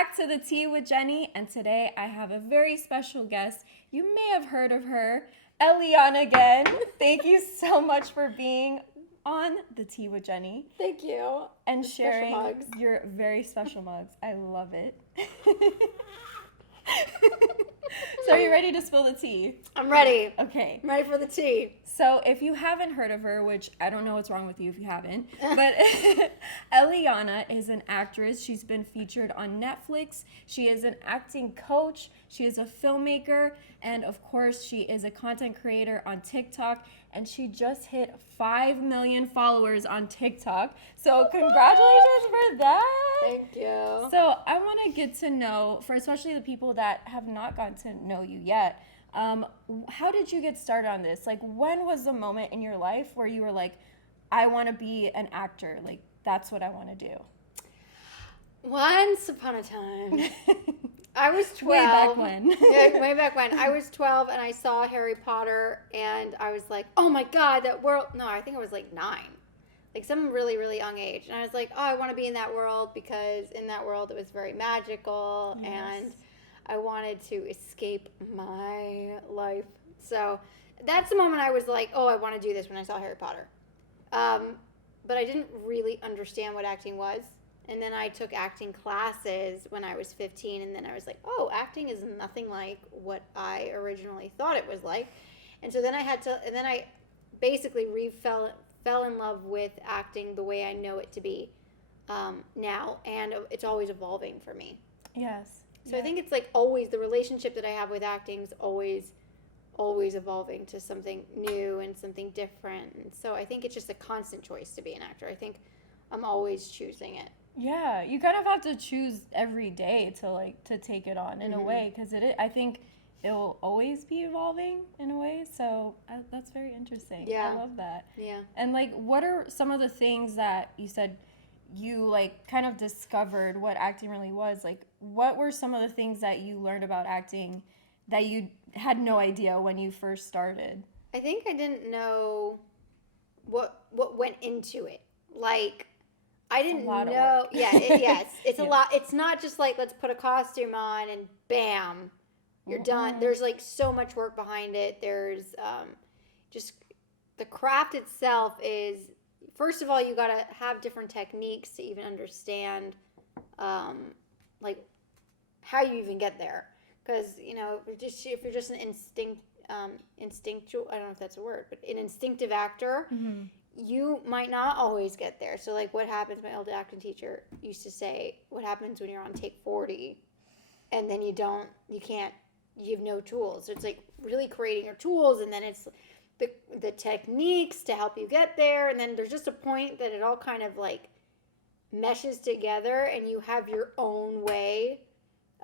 back to the Tea with Jenny, and today I have a very special guest. You may have heard of her, Eliana Ghen. Thank you so much for being on the Tea with Jenny. Thank you. And sharing your very special mugs. I love it. So are you ready to spill the tea? I'm ready. Okay. I'm ready for the tea. So if you haven't heard of her, which I don't know what's wrong with you if you haven't, but Eliana is an actress. She's been featured on Netflix. She is an acting coach. She is a filmmaker. And of course, she is a content creator on TikTok. And she just hit 5 million followers on TikTok. So congratulations for that. Thank you. So I want to get to know, for especially the people that have not gotten to know you yet, how did you get started on this? Like, when was the moment in your life where you were like, I want to be an actor? Like, that's what I want to do. Once upon a time. I was 12. Way back when. Yeah, way back when. I was 12 and I saw Harry Potter and I was like, oh my God, that world. No, I think I was like 9. Like some really, really young age. And I was like, oh, I want to be in that world because in that world it was very magical. Yes. And I wanted to escape my life. So that's the moment I was like, oh, I want to do this when I saw Harry Potter. But I didn't really understand what acting was. And then I took acting classes when I was 15. And then I was like, oh, acting is nothing like what I originally thought it was like. And so then I basically fell in love with acting the way I know it to be now. And it's always evolving for me. Yes. So I think it's like always the relationship that I have with acting is always evolving to something new and something different. And so I think it's just a constant choice to be an actor. I think I'm always choosing it. Yeah, you kind of have to choose every day to take it on in a way, because I think it will always be evolving in a way. So that's very interesting. Yeah. I love that. Yeah. And like, what are some of the things that you said you like kind of discovered what acting really was? Like, what were some of the things that you learned about acting that you had no idea when you first started? I think I didn't know what went into it. Like, I didn't know. Yeah, yes, it's a lot. It's not just like, let's put a costume on and bam, you're done. There's like so much work behind it. There's just the craft itself is, first of all, you got to have different techniques to even understand like how you even get there. Because, you know, if you're just an instinctual, I don't know if that's a word, but an instinctive actor, you might not always get there. So, like, what happens, my old acting teacher used to say, what happens when you're on take 40 and then you have no tools. So it's like really creating your tools, and then it's the techniques to help you get there. And then there's just a point that it all kind of like meshes together and you have your own way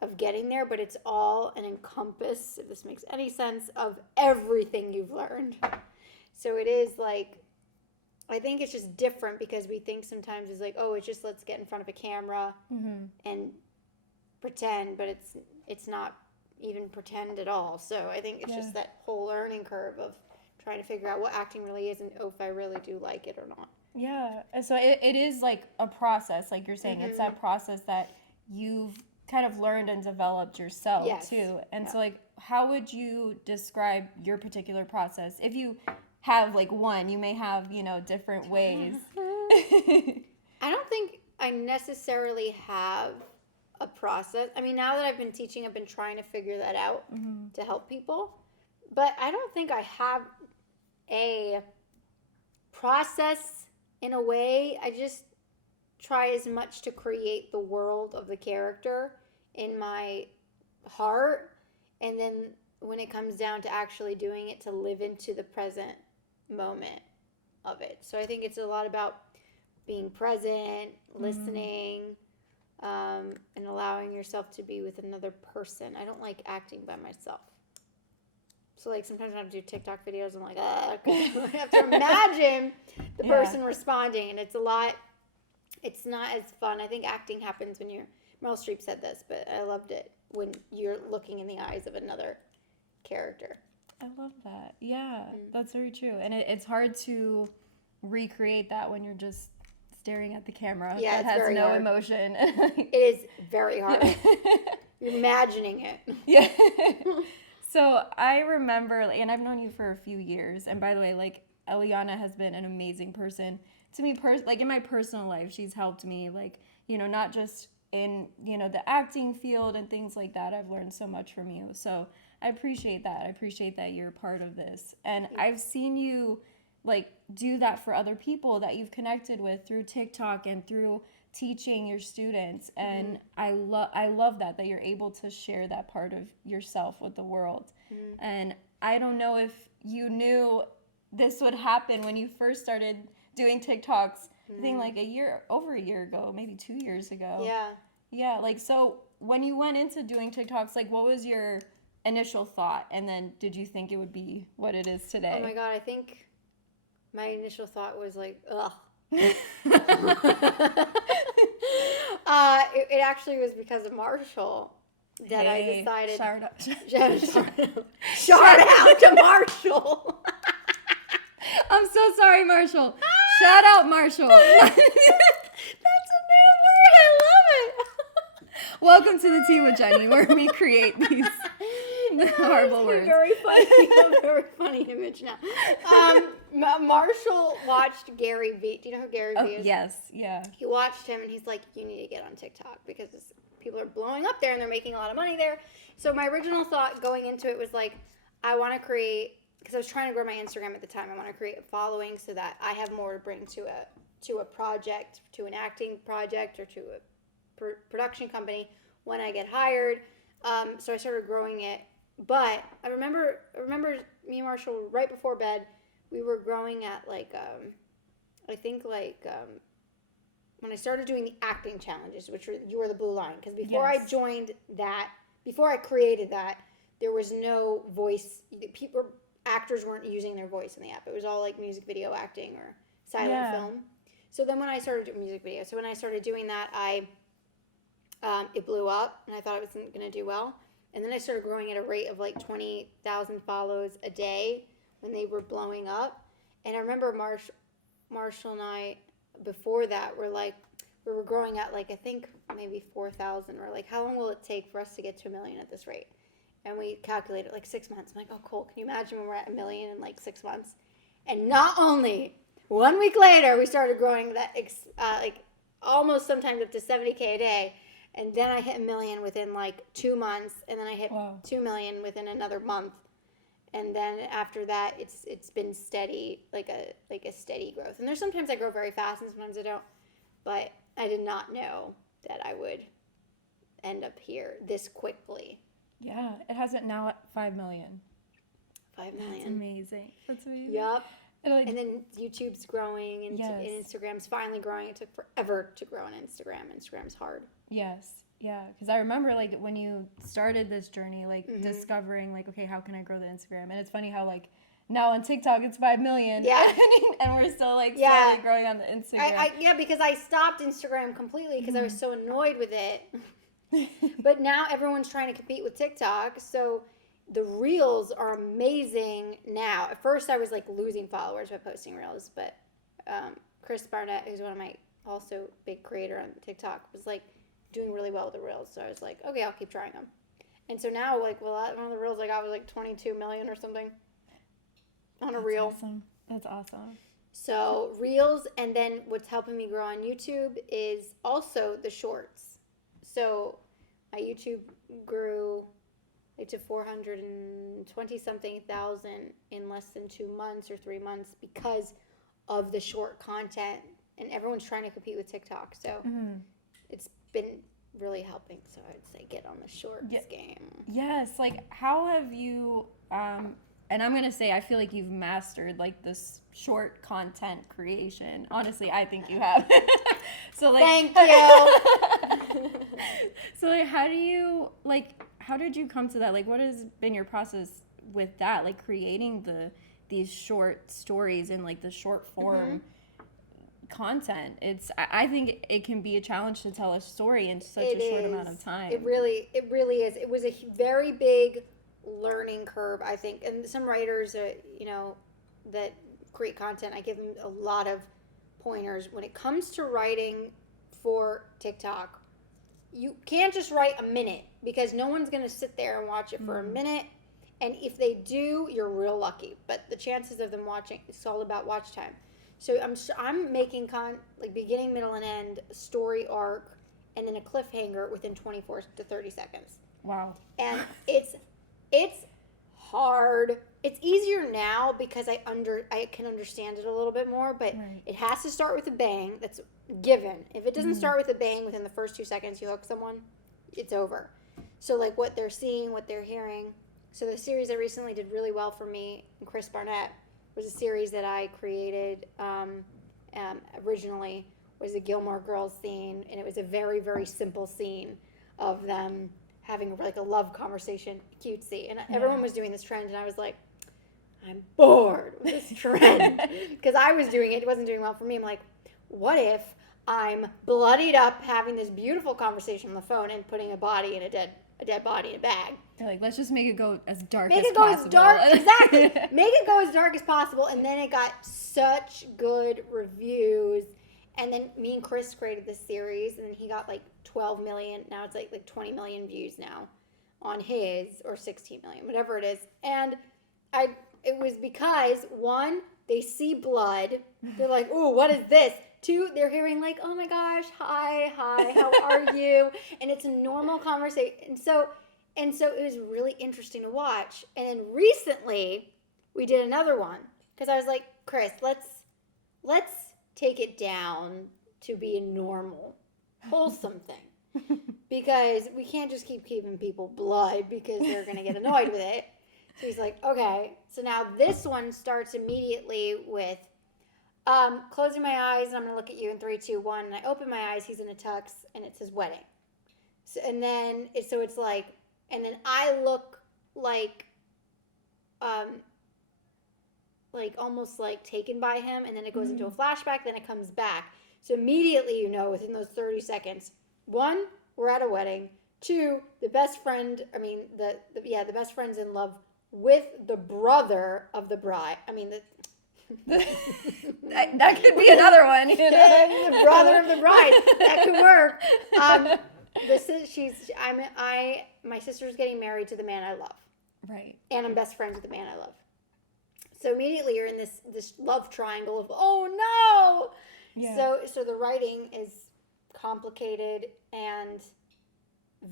of getting there, but it's all an encompass, if this makes any sense, of everything you've learned. So it is like, I think it's just different because we think sometimes it's like, oh, it's just let's get in front of a camera and pretend, but it's not even pretend at all. So I think it's just that whole learning curve of trying to figure out what acting really is and if I really do like it or not. Yeah. So it is like a process, like you're saying. It's that process that you've kind of learned and developed yourself too. And so like, how would you describe your particular process? If you have like one, you may have, you know, different ways. I don't think I necessarily have a process. I mean, now that I've been teaching, I've been trying to figure that out to help people. But I don't think I have a process in a way. I just try as much to create the world of the character in my heart. And then when it comes down to actually doing it, to live into the present moment of it. So I think it's a lot about being present, listening, and allowing yourself to be with another person. I don't like acting by myself. So like sometimes when I do TikTok videos, I'm like, I have to imagine the person responding, and it's a lot. It's not as fun. I think acting happens when Meryl Streep said this, but I loved it when you're looking in the eyes of another character. I love that. Yeah, that's very true. And it's hard to recreate that when you're just staring at the camera Yeah, that it's has very no hard. emotion. It is very hard. You're imagining it. Yeah. So I remember, and I've known you for a few years, and by the way, like, Eliana has been an amazing person to me, like, in my personal life. She's helped me, like, you know, not just in, you know, the acting field and things like that. I've learned so much from you. So I appreciate that. I appreciate that you're part of this. And I've seen you, like, do that for other people that you've connected with through TikTok and through teaching your students. And I love that you're able to share that part of yourself with the world. And I don't know if you knew this would happen when you first started doing TikToks. I think like over a year ago, maybe 2 years ago. Yeah, like, so when you went into doing TikToks, like, what was your initial thought? And then did you think it would be what it is today? Oh my God, I think my initial thought was like, ugh. It actually was because of Marshall that I decided. Shout out to Marshall. I'm so sorry, Marshall. Shout out, Marshall. That's a new word. I love it. Welcome to the team with Jenny, where we create these horrible words. Very funny. A very funny image now. Marshall watched Gary Vee. Do you know who Gary Vee is? Yes, yeah. He watched him and he's like, you need to get on TikTok because people are blowing up there and they're making a lot of money there. So my original thought going into it was like, I want to create, because I was trying to grow my Instagram at the time, I want to create a following so that I have more to bring to a project, to an acting project, or to a production company when I get hired. So I started growing it. But I remember me and Marshall right before bed, we were growing at like, I think like when I started doing the acting challenges, which were You Are the Blue Line, because before I joined that, before I created that, there was no voice. Actors weren't using their voice in the app. It was all like music video acting or silent film. So then when I started doing music videos, when I started doing that, it blew up, and I thought it wasn't going to do well. And then I started growing at a rate of like 20,000 follows a day when they were blowing up. And I remember Marshall and I, before that, we were growing at like, I think maybe 4,000. We're like, how long will it take for us to get to 1 million at this rate? And we calculated like 6 months. I'm like, oh, cool. Can you imagine when we're at 1 million in like 6 months? And not only, 1 week later, we started growing that like almost sometimes up to 70K a day. And then I hit 1 million within like 2 months, and then I hit 2 million within another month. And then after that, it's been steady, like a steady growth. And there's sometimes I grow very fast, and sometimes I don't. But I did not know that I would end up here this quickly. Yeah, it has it now at 5 million. 5 million. That's amazing. That's amazing. Yep. And then YouTube's growing, and Instagram's finally growing. It took forever to grow on Instagram. Instagram's hard. Yes. Yeah. Because I remember, like, when you started this journey, like, discovering, like, okay, how can I grow the Instagram? And it's funny how, like, now on TikTok it's 5 million. Yeah. And we're still, like, slowly growing on the Instagram. Because I stopped Instagram completely because I was so annoyed with it. But now everyone's trying to compete with TikTok. So the reels are amazing now. At first I was, like, losing followers by posting reels. But Chris Barnett, who's one of my also big creator on TikTok, was, like, doing really well with the reels. So I was like, okay, I'll keep trying them. And so now, like, one of the reels I got was like 22 million or something on a reel. Awesome. That's awesome. So reels, and then what's helping me grow on YouTube is also the shorts. So my YouTube grew to 420 something thousand in less than 2 months or 3 months because of the short content, and everyone's trying to compete with TikTok. So it's been really helping. So I'd say get on the shorts game. Yes. Like, how have you, and I'm going to say, I feel like you've mastered, like, this short content creation. Honestly, I think you have. So, like, thank you. So, like, how did you come to that? Like, what has been your process with that? Like, creating these short stories and, like, the short form content. I think it can be a challenge to tell a story in such a short amount of time. It really is. It was a very big learning curve, I think. And some writers, that create content, I give them a lot of pointers when it comes to writing for TikTok. You can't just write a minute because no one's going to sit there and watch it for a minute. And if they do, you're real lucky. But the chances of them watching, it's all about watch time. So I'm making like beginning, middle, and end, story arc, and then a cliffhanger within 24 to 30 seconds. Wow. And it's hard. It's easier now because I can understand it a little bit more, but it has to start with a bang. That's given. If it doesn't start with a bang within the first 2 seconds you hook someone, it's over. So like what they're seeing, what they're hearing. So the series that recently did really well for me, and Chris Barnett, was a series that I created originally, was a Gilmore Girls scene, and it was a very, very simple scene of them having like a love conversation, cutesy. And everyone was doing this trend, and I was like, I'm bored with this trend. Because I was doing it. It wasn't doing well for me. I'm like, what if I'm bloodied up having this beautiful conversation on the phone and putting a body in a dead body in a bag? You're like, let's just make it go as dark as possible. Make it go as dark, exactly. Make it go as dark as possible. And then it got such good reviews. And then me and Chris created this series, and then he got like 12 million. Now it's like 20 million views now on his, or 16 million, whatever it is. And it was because, one, they see blood. They're like, ooh, what is this? Two, they're hearing like, oh my gosh, hi, how are you? And it's a normal conversation. And so it was really interesting to watch. And then recently we did another one because I was like, Chris, let's take it down to be a normal, wholesome thing. Because we can't just keep giving people blood because they're going to get annoyed with it. So he's like, okay. So now this one starts immediately with closing my eyes, and I'm going to look at you in 3, 2, 1. And I open my eyes, he's in a tux, and it's his wedding. So, and then, it's like, and then I look like almost like taken by him, and then it goes into a flashback, then it comes back. So immediately, within those 30 seconds, 1, we're at a wedding. 2, the best friend, the best friend's in love with the brother of the bride. That could be another one. The brother of the bride. That could work. My sister's getting married to the man I love. Right. And I'm best friends with the man I love. So immediately you're in this love triangle of, oh no. Yeah. So the writing is complicated and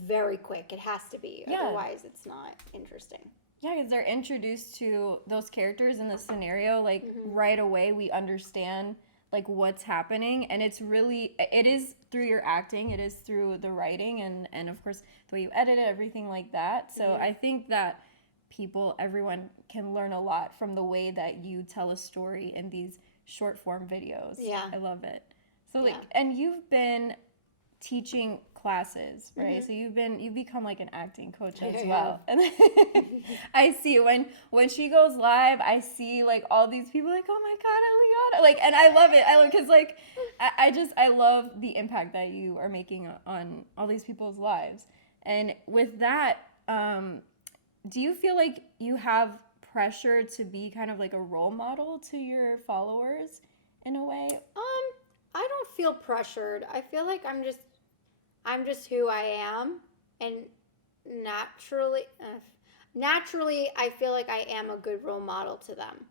very quick. It has to be. Yeah. Otherwise it's not interesting. Yeah, because they're introduced to those characters in the scenario, like right away we understand like what's happening, and it is through your acting, it is through the writing, and of course the way you edit it, everything like that. So I think that everyone can learn a lot from the way that you tell a story in these short form videos. Yeah. I love it. So and you've been teaching classes, right? So you've become like an acting coach as well. And I see when she goes live, I see like all these people like, oh my God, Eliana, like, and I love it. I love, because like I love the impact that you are making on all these people's lives. And with that, do you feel like you have pressure to be kind of like a role model to your followers in a way? I don't feel pressured. I feel like I'm just who I am, and naturally I feel like I am a good role model to them.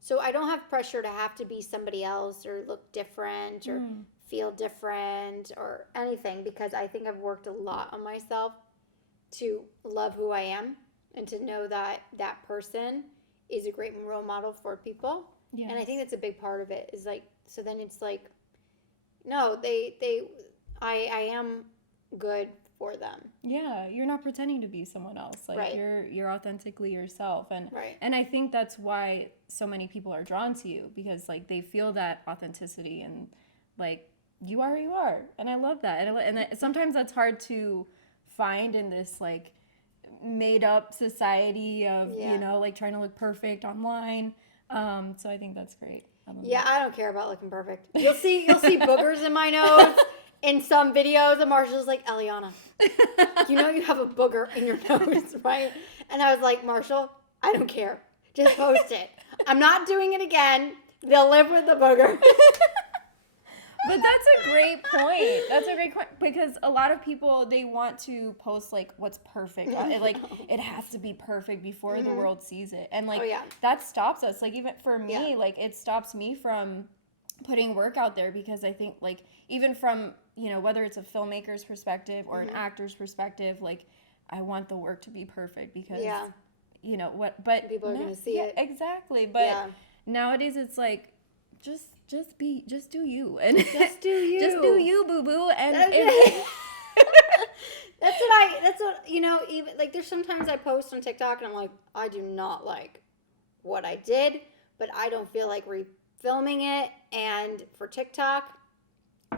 So I don't have pressure to have to be somebody else or look different or feel different or anything, because I think I've worked a lot on myself to love who I am and to know that that person is a great role model for people. Yes. And I think that's a big part of it, is like, so then it's like, no, I am good for them. Yeah, you're not pretending to be someone else. Like right. You're authentically yourself, and right. and I think that's why so many people are drawn to you, because like they feel that authenticity, and like you are who you are, and I love that. And sometimes that's hard to find in this like made up society of like trying to look perfect online. So I think that's great. I don't care about looking perfect. You'll see boogers in my nose. In some videos, and Marshall's like, Eliana, you have a booger in your nose, right? And I was like, Marshall, I don't care. Just post it. I'm not doing it again. They'll live with the booger. But that's a great point. That's a great point because a lot of people, they want to post like what's perfect. It has to be perfect before the world sees it. And like that stops us. Like even for me, like it stops me from putting work out there because I think like even from, you know, whether it's a filmmaker's perspective or an actor's perspective, like I want the work to be perfect because you know what, but people are going to see it. Exactly. But nowadays it's like just do you and just do you, boo boo, and that's what you know. Even like there's sometimes I post on TikTok and I'm like, I do not like what I did, but I don't feel like refilming it. And for TikTok,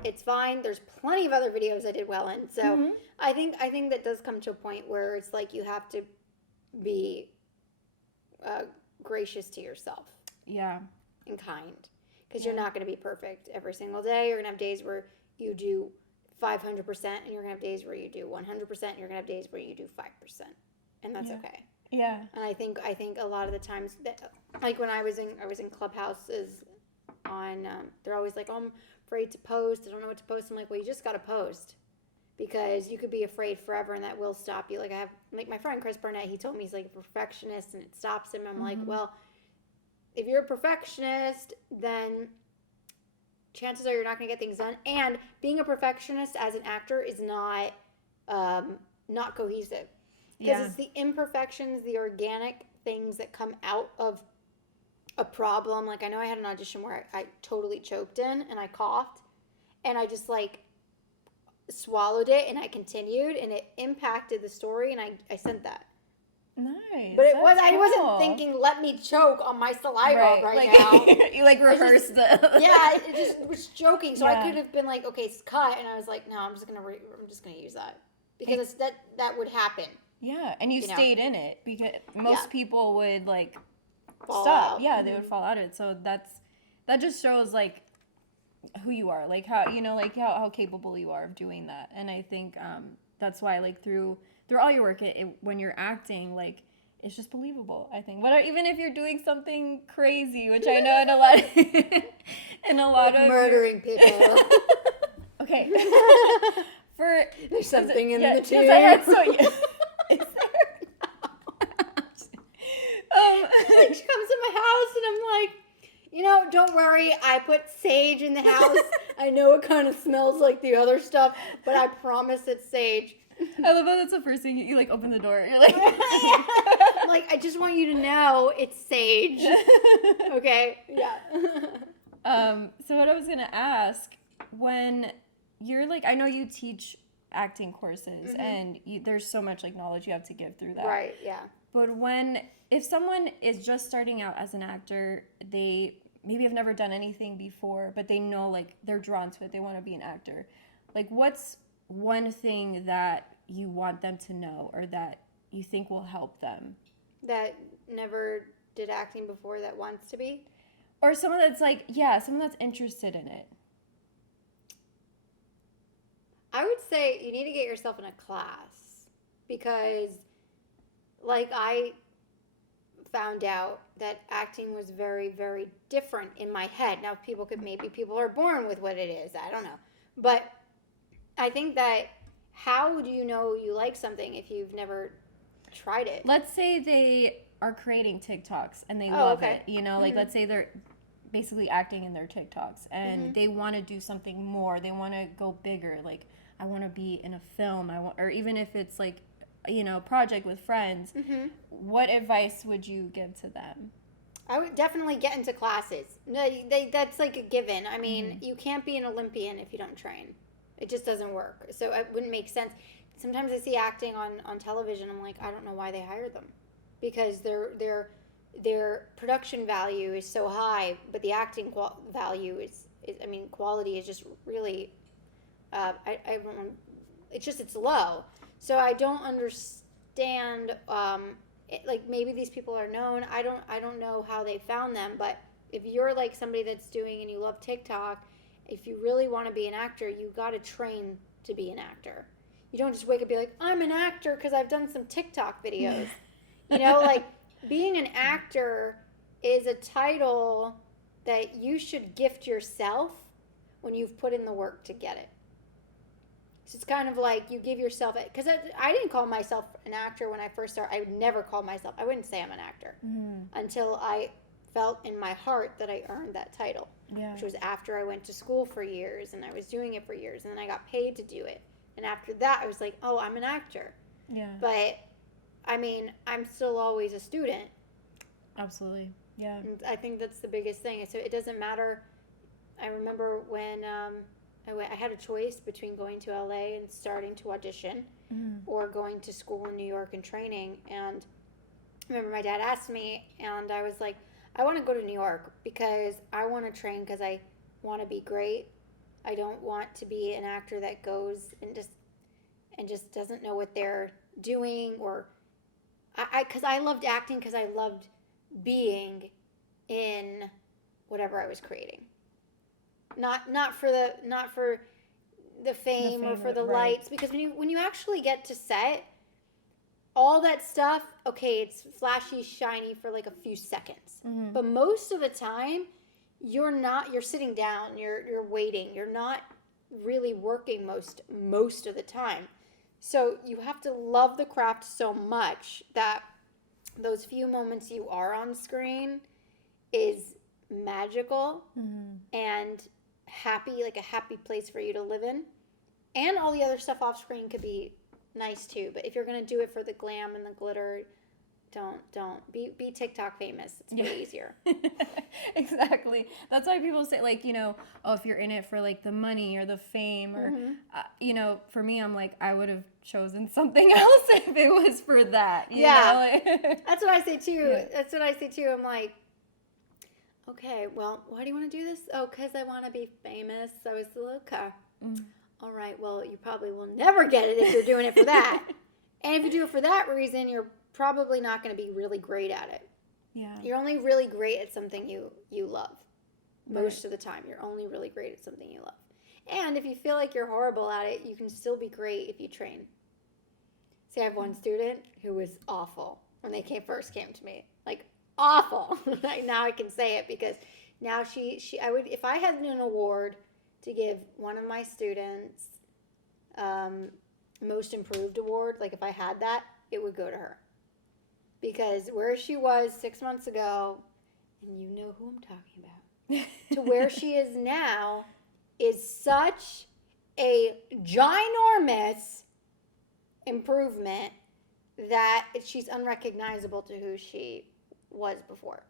it's fine. There's plenty of other videos I did well in. So I think that does come to a point where it's like you have to be gracious to yourself. Yeah. And kind. Because you're not going to be perfect every single day. You're going to have days where you do 500% and you're going to have days where you do 100% and you're going to have days where you do 5%. And that's okay. Yeah. And I think a lot of the times that, like when I was in clubhouses on, they're always like, oh, I'm afraid to post. I don't know what to post. I'm like, well, you just got to post. Because you could be afraid forever and that will stop you. Like I have, like my friend Chris Barnett, he told me he's like a perfectionist and it stops him. I'm like, well, if you're a perfectionist, then chances are you're not going to get things done. And being a perfectionist as an actor is not cohesive. Because it's the imperfections, the organic things that come out of a problem. Like I know I had an audition where I totally choked in and I coughed. And I just like swallowed it and I continued. And it impacted the story. And I sent that. Nice. But I wasn't thinking, let me choke on my saliva right now. You like rehearsed the. Yeah, it just was joking. So I could have been like, okay, it's cut. And I was like, no, I'm just gonna use that. Because that would happen. Yeah, and you stayed in it because most people would like fall stop. Out. Yeah, they would fall out of it. So that just shows like who you are, like how like how capable you are of doing that. And I think that's why like through all your work, when you're acting, like it's just believable. I think, even if you're doing something crazy, which I know in a lot of murdering people. Okay. There's something in the tube. Is there? Like she comes to my house and I'm like, don't worry, I put sage in the house. I know it kind of smells like the other stuff, but I promise it's sage. I love how that's the first thing you like open the door. You're like, I'm like, I just want you to know it's sage. Okay, yeah. So what I was gonna ask, when you're like, I know you teach acting courses and there's so much like knowledge you have to give through that. Right, yeah. But if someone is just starting out as an actor, they maybe have never done anything before, but they know like they're drawn to it, they want to be an actor. Like what's one thing that you want them to know or that you think will help them? That never did acting before that wants to be? Or someone that's like, someone that's interested in it. I would say you need to get yourself in a class because like I found out that acting was very, very different in my head. Now maybe people are born with what it is. I don't know. But I think that how do you know you like something if you've never tried it? Let's say they are creating TikToks and they love it. Like let's say they're basically acting in their TikToks and they want to do something more. They want to go bigger. Like I want to be in a film. Or even if it's like, project with friends. What advice would you give to them? I would definitely get into classes. No, that's like a given. I mean, you can't be an Olympian if you don't train. It just doesn't work. So it wouldn't make sense. Sometimes I see acting on television. I'm like, I don't know why they hired them, because their production value is so high, but the acting value is quality is just really, it's low. So I don't understand. Like maybe these people are known. I don't know how they found them, but if you're like somebody that's doing and you love TikTok, if you really want to be an actor, you got to train to be an actor. You don't just wake up and be like, I'm an actor because I've done some TikTok videos. Like being an actor is a title that you should gift yourself when you've put in the work to get it. So it's kind of like you give yourself it. Because I didn't call myself an actor when I first started. I would never call myself, I wouldn't say I'm an actor until I felt in my heart that I earned that title. Yeah. Which was after I went to school for years and I was doing it for years and then I got paid to do it. And after that, I was like, oh, I'm an actor. Yeah. But, I mean, I'm still always a student. Absolutely. Yeah. And I think that's the biggest thing. So it doesn't matter. I remember when I had a choice between going to LA and starting to audition or going to school in New York and training. And I remember my dad asked me, and I was like, I want to go to New York because I want to train because I want to be great. I don't want to be an actor that goes and just doesn't know what they're doing, or because I loved acting because I loved being in whatever I was creating. Not for the fame or for the lights, because when you actually get to set, all that stuff, okay, it's flashy, shiny for like a few seconds. But most of the time, you're sitting down, you're waiting, you're not really working most of the time. So you have to love the craft so much that those few moments you are on screen is magical and happy, like a happy place for you to live in. And all the other stuff off screen could be nice too, but if you're going to do it for the glam and the glitter, don't be TikTok famous. It's way easier. Exactly. That's why people say, like, oh, if you're in it for like the money or the fame or for me, I'm like, I would have chosen something else if it was for that. You know? That's what I say too. That's what I say too. I'm like, okay, well, why do you want to do this? Oh, because I want to be famous. So I was okay. All right, well, you probably will never get it if you're doing it for that. And if you do it for that reason, you're probably not going to be really great at it. Yeah. You're only really great at something you love. Most of the time, you're only really great at something you love. And if you feel like you're horrible at it, you can still be great if you train. See, I have one student who was awful when they first came to me. Like, awful. Now I can say it because now I would, if I had an award to give one of my students most improved award, like if I had that, it would go to her. Because where she was 6 months ago, and you know who I'm talking about, to where she is now is such a ginormous improvement that she's unrecognizable to who she was before.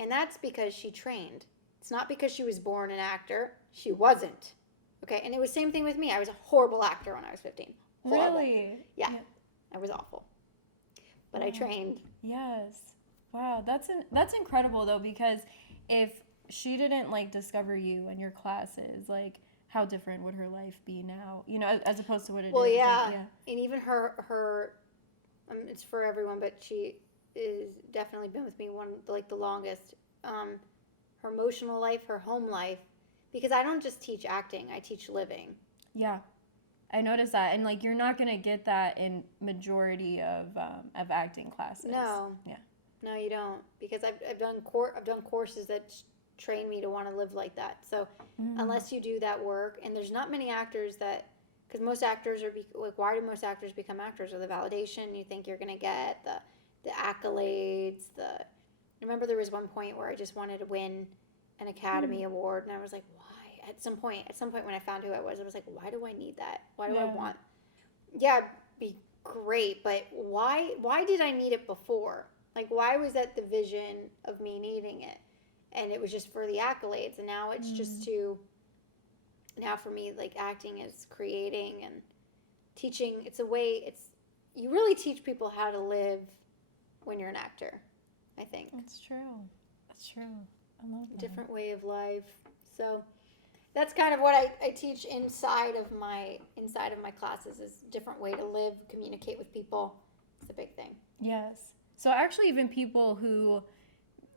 And that's because she trained. It's not because she was born an actor. She wasn't. Okay? And it was the same thing with me. I was a horrible actor when I was 15. Horrible. Really? Yeah. I was awful. But I trained. Yes. Wow. That's incredible, though, because if she didn't, like, discover you and your classes, like, how different would her life be now? As opposed to what it is. Well, yeah. Like, and even her it's for everyone, but she is definitely been with me the longest. Her emotional life, her home life, because I don't just teach acting, I teach living. Yeah, I noticed that, and like you're not gonna get that in majority of acting classes. No. Yeah. No, you don't, because I've done courses that train me to want to live like that. So unless you do that work, and there's not many actors that, because most actors are like, why do most actors become actors? Or the validation you think you're gonna get, the accolades, remember there was one point where I just wanted to win an Academy Award, and I was like, why? At some point when I found who I was like, why do I need that? Why do I want? Yeah, it'd be great, but why did I need it before? Like, why was that the vision of me needing it? And it was just for the accolades, and now it's just now for me, like, acting is creating and teaching. You really teach people how to live when you're an actor, I think. That's true. I love that. Different way of life. So that's kind of what I teach inside of my classes, is different way to live, communicate with people. It's a big thing. Yes. So actually, even people who,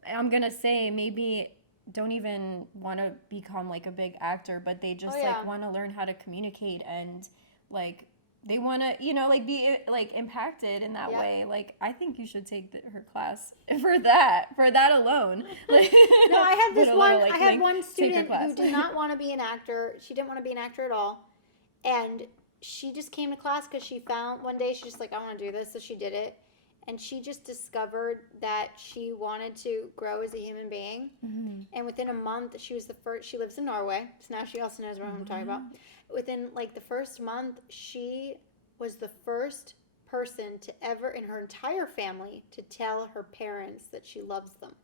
I'm going to say, maybe don't even want to become like a big actor, but they just like want to learn how to communicate and like they want to, you know, like be like impacted in that Yep. way. Like, I think you should take her class for that alone. Like, No, I had this put a one. little, like, I had link, one take her student class. who did not want to be an actor. She didn't want to be an actor at all, and she just came to class because she found one day she's just like, I want to do this, so she did it, and she just discovered that she wanted to grow as a human being. Mm-hmm. And within a month, she was the first. She lives in Norway, so now she also knows what I'm talking about. Within like the first month, she was the first person to ever in her entire family to tell her parents that she loves them.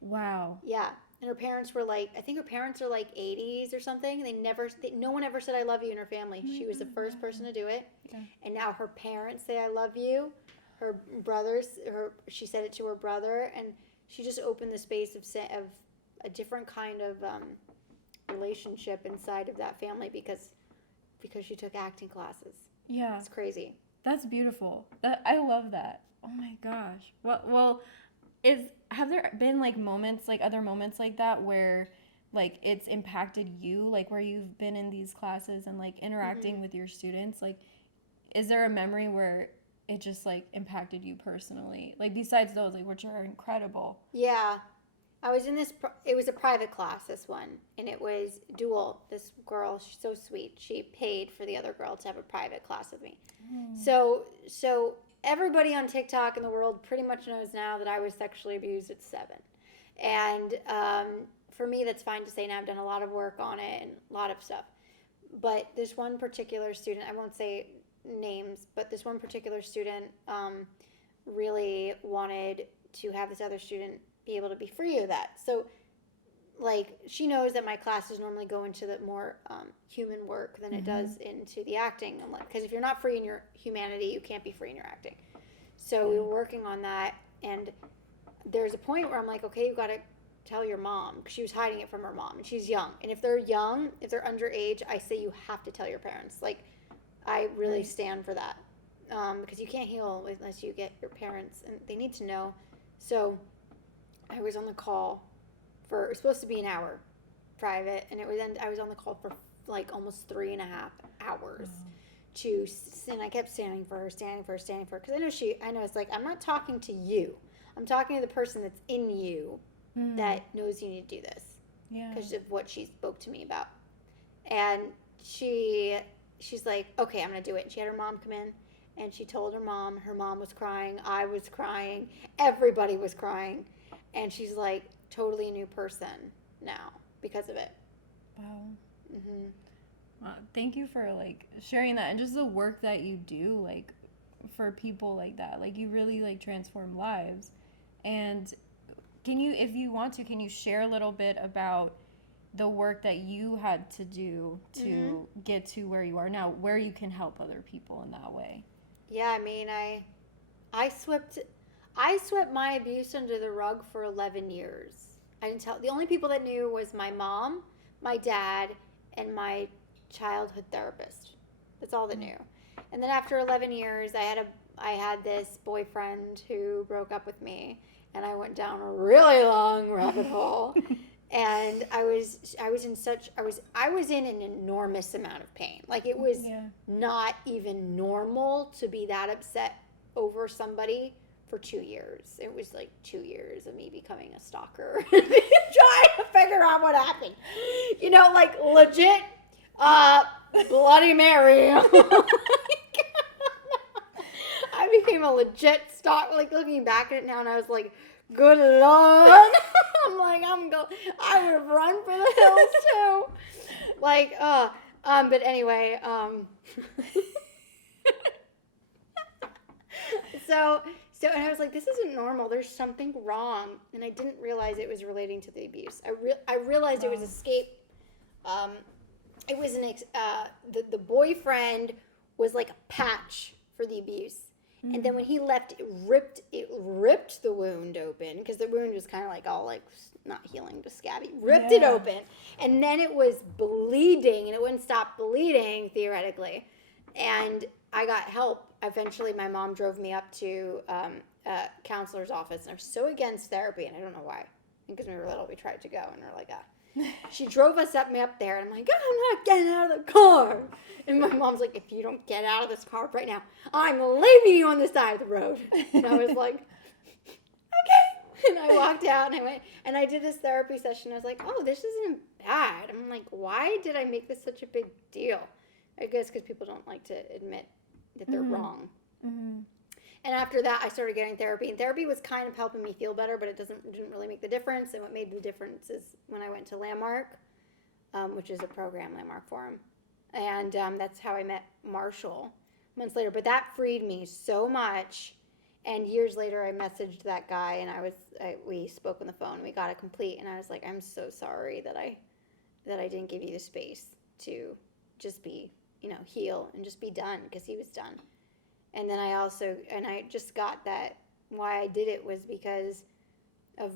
Wow. Yeah. And her parents were like, I think her parents are like 80s or something. No one ever said I love you in her family. She was the first person to do it. Yeah. And now her parents say I love you. Her brothers, she said it to her brother, and she just opened the space of a different kind of relationship inside of that family because she took acting classes. Yeah. It's crazy. That's beautiful. I love that. Oh my gosh. Well, have there been like moments, like other moments like that where like it's impacted you, like where you've been in these classes and like interacting with your students? Like, is there a memory where it just like impacted you personally? Like besides those, like which are incredible. Yeah. I was in this, it was a private class, this one, and it was dual. This girl, she's so sweet. She paid for the other girl to have a private class with me. So everybody on TikTok in the world pretty much knows now that I was sexually abused at 7. And for me, that's fine to say now. I've done a lot of work on it and a lot of stuff. But this one particular student, I won't say names, but this one particular student really wanted to have this other student be able to be free of that. So, like, she knows that my classes normally go into the more human work than it does into the acting. Because if you're not free in your humanity, you can't be free in your acting. So we were working on that, and there's a point where I'm like, okay, you got to tell your mom, because she was hiding it from her mom, and she's young. And if they're young, if they're underage, I say you have to tell your parents. Like, I really stand for that, because you can't heal unless you get your parents, and they need to know. So I was on the call it was supposed to be an hour private, and I was on the call for like almost 3.5 hours. And I kept standing for her, because I know it's like, I'm not talking to you. I'm talking to the person that's in you that knows you need to do this. Yeah. Because of what she spoke to me about. And she's like, okay, I'm going to do it. And she had her mom come in, and she told her mom was crying, I was crying, everybody was crying. And she's like totally a new person now because of it. Wow. Thank you for like sharing that, and just the work that you do like for people like that. Like you really like transform lives. And can you, if you want to, can you share a little bit about the work that you had to do to get to where you are now, where you can help other people in that way? Yeah, I mean, I swept my abuse under the rug for 11 years. I didn't tell. The only people that knew was my mom, my dad, and my childhood therapist. That's all that knew. And then after 11 years, I had this boyfriend who broke up with me, and I went down a really long rabbit hole. And I was in an enormous amount of pain. Like it was not even normal to be that upset over somebody for 2 years. It was like 2 years of me becoming a stalker, trying to figure out what happened. You know, like legit, Bloody Mary. I became a legit stalker. Like looking back at it now, and I was like, good Lord. I'm like, I would have run for the hills too. Like, but anyway, so, and I was like, this isn't normal. There's something wrong. And I didn't realize it was relating to the abuse. I realized it was escape. It was the boyfriend was like a patch for the abuse. And then when he left, it ripped the wound open, because the wound was kind of like all like not healing, just scabby. Ripped it open, and then it was bleeding, and it wouldn't stop bleeding theoretically. And I got help. Eventually, my mom drove me up to a counselor's office, and I was so against therapy, and I don't know why. Because when we were little, we tried to go, and we're like, She drove us up there, and I'm like, I'm not getting out of the car. And my mom's like, if you don't get out of this car right now, I'm leaving you on the side of the road. And I was like, okay. And I walked out, and I went, and I did this therapy session. I was like, oh, this isn't bad. I'm like, why did I make this such a big deal? I guess because people don't like to admit that they're wrong. Mm-hmm. And after that, I started getting therapy. And therapy was kind of helping me feel better, but it didn't really make the difference. And what made the difference is when I went to Landmark, which is a program, Landmark Forum. And that's how I met Marshall months later. But that freed me so much. And years later, I messaged that guy, and we spoke on the phone. We got it complete. And I was like, I'm so sorry that I didn't give you the space to just be, heal and just be done, because he was done. And then I just got that why I did it was because of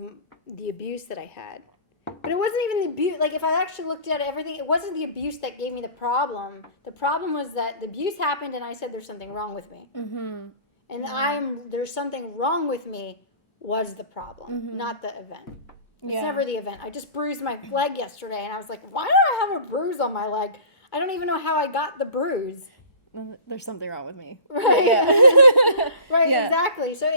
the abuse that I had. But it wasn't even the abuse. Like, if I actually looked at everything, it wasn't the abuse that gave me the problem. The problem was that the abuse happened, and I said there's something wrong with me. Mm-hmm. And there's something wrong with me was the problem, not the event. It's never the event. I just bruised my leg yesterday, and I was like, why do I have a bruise on my leg? I don't even know how I got the bruise. There's something wrong with me. Right. Yeah. Right, yeah. Exactly. So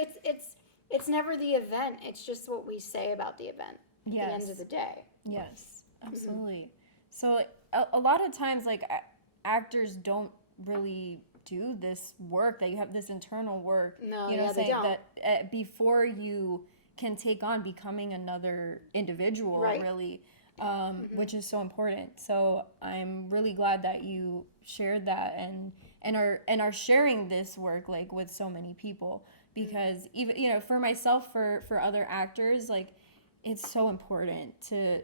it's never the event. It's just what we say about the event at the end of the day. Yes, absolutely. So a lot of times, like, actors don't really do this work, that you have this internal work. No, they don't. That before you can take on becoming another individual, really. Which is so important. So I'm really glad that you shared that and are sharing this work, like, with so many people, because even for myself, for other actors, like, it's so important to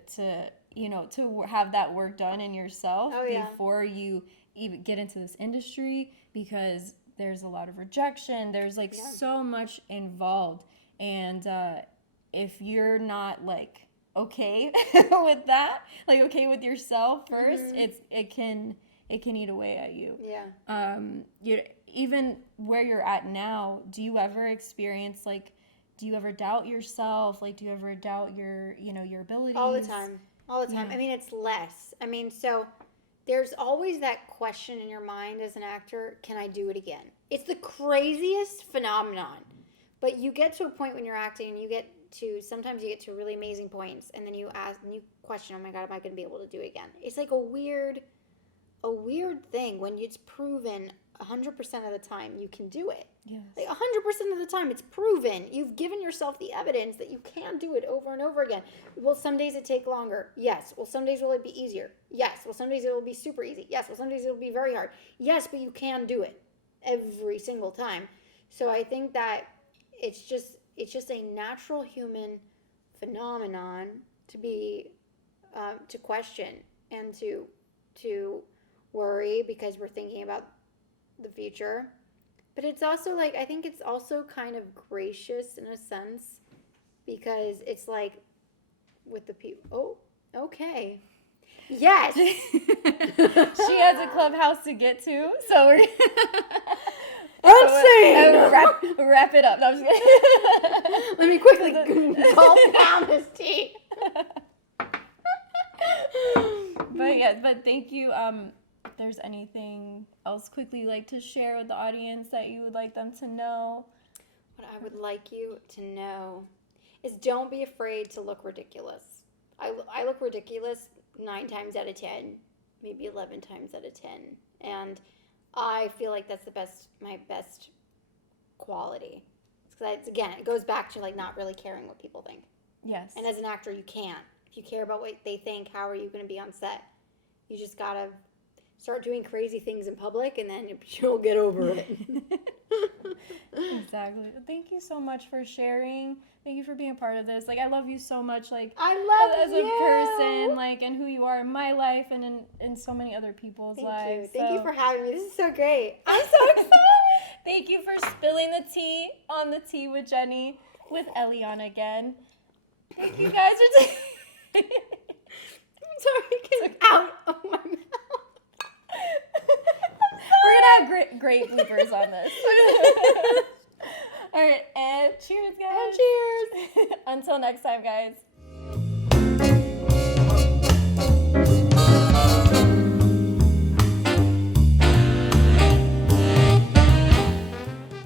have that work done in yourself before you even get into this industry, because there's a lot of rejection, there's so much involved, and if you're not okay with that, okay with yourself first, it can eat away at you. Even where you're at now, do you ever experience, do you ever doubt yourself, do you ever doubt your abilities? All the time. I mean, it's less. I mean, so there's always that question in your mind as an actor, can I do it again? It's the craziest phenomenon, but you get to a point when you're acting, and sometimes you get to really amazing points, and then you ask and you question, oh my God, am I going to be able to do it again? It's like a weird thing when it's proven 100% of the time you can do it. Yes. 100% of the time it's proven. You've given yourself the evidence that you can do it over and over again. Will some days it take longer? Yes. Well, some days will it be easier? Yes. Well, some days it will be super easy? Yes. Well, some days it will be very hard? Yes, but you can do it every single time. So I think that it's just a natural human phenomenon to be to question and to worry, because we're thinking about the future. But it's also I think it's also kind of gracious in a sense, because it's with the people. Oh, okay. Yes. She has a clubhouse to get to, so we're wrap it up. No, I'm just kidding. Let me quickly calm down this tea. But thank you. If there's anything else quickly you'd like to share with the audience that you would like them to know. What I would like you to know is, don't be afraid to look ridiculous. I look ridiculous 9 times out of 10, maybe 11 times out of 10. And I feel like that's my best quality. Because again, it goes back to not really caring what people think. Yes. And as an actor, you can't. If you care about what they think, how are you going to be on set? You just gotta start doing crazy things in public, and then you'll get over it. Exactly. Thank you so much for sharing. Thank you for being a part of this. I love you so much. I love as a person, and who you are in my life and in so many other people's lives. Thank you for having me. This is so great. I'm so excited. Thank you for spilling the tea on the Tea with Jenny with Eliana Ghen. Thank you guys for I'm sorry, get out of my mouth. We're going to have great bloopers on this. All right, and cheers, guys. And cheers. Until next time, guys.